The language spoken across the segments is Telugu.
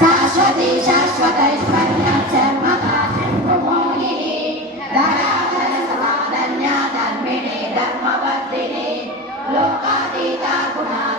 శాశ్వతి శాశ్వతైశ్వర్య చర్మ కాశంభుమోహిని ధరాధర సమాధన్య ధర్మిణి ధర్మవర్తిని లోకాతీత గుణాలు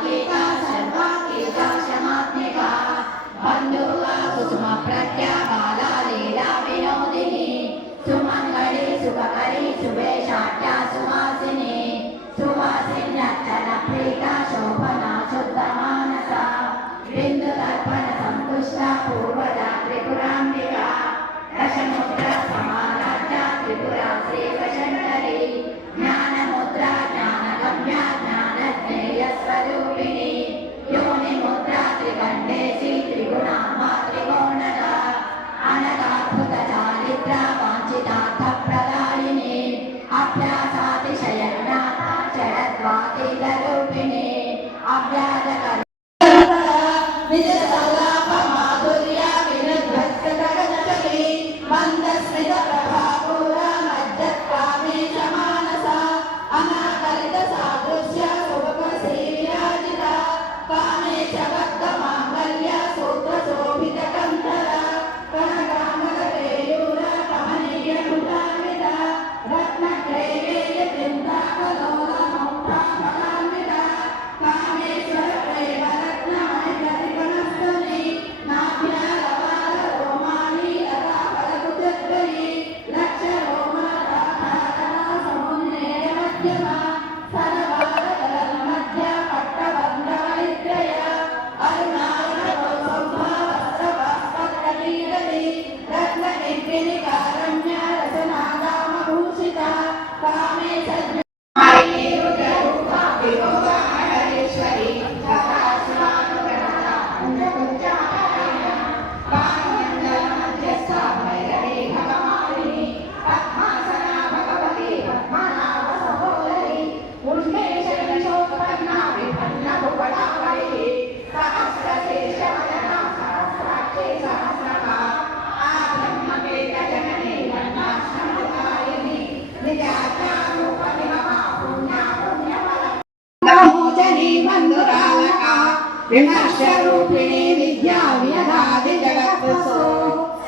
विमर्शरूपिणी विद्या विनदादि जगत्सु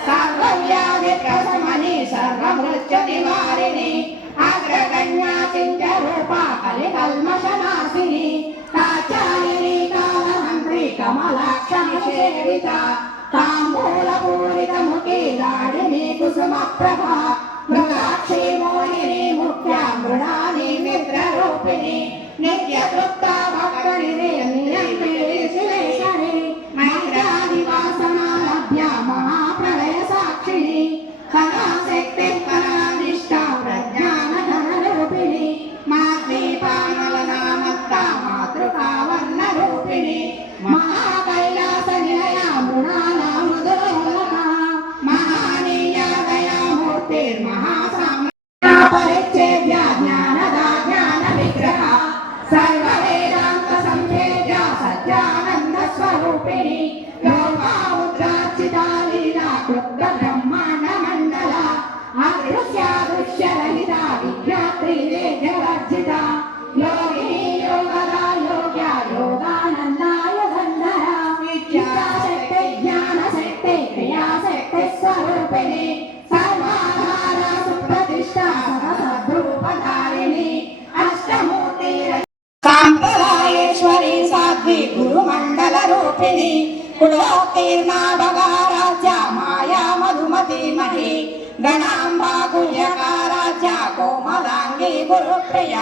सर्वव्याधिप्रशमनि सर्वमृत्यनिवारिणि अग्रगण्या सिंहरूपा कलिकल्मषनाशिनि काचारिणी कालहन्त्री कमलाक्षणसेविता ताम्बूलपूरितमुखे दाडिनी कुसुमप्रभा मृगाक्षी मोहिनी मुख्या मृणानि मित्ररूपिणी नित्यतृप्ता भक्तनिरे సాంప్రదాయేశ్వరి సాధ్వి గురుమండల రూపిణి కుడోకీర్ణాభగారాధ్య మాయా మధుమతి మహి గణాంబా గుహ్యకారాధ్య కోమలాంగి గురుప్రియ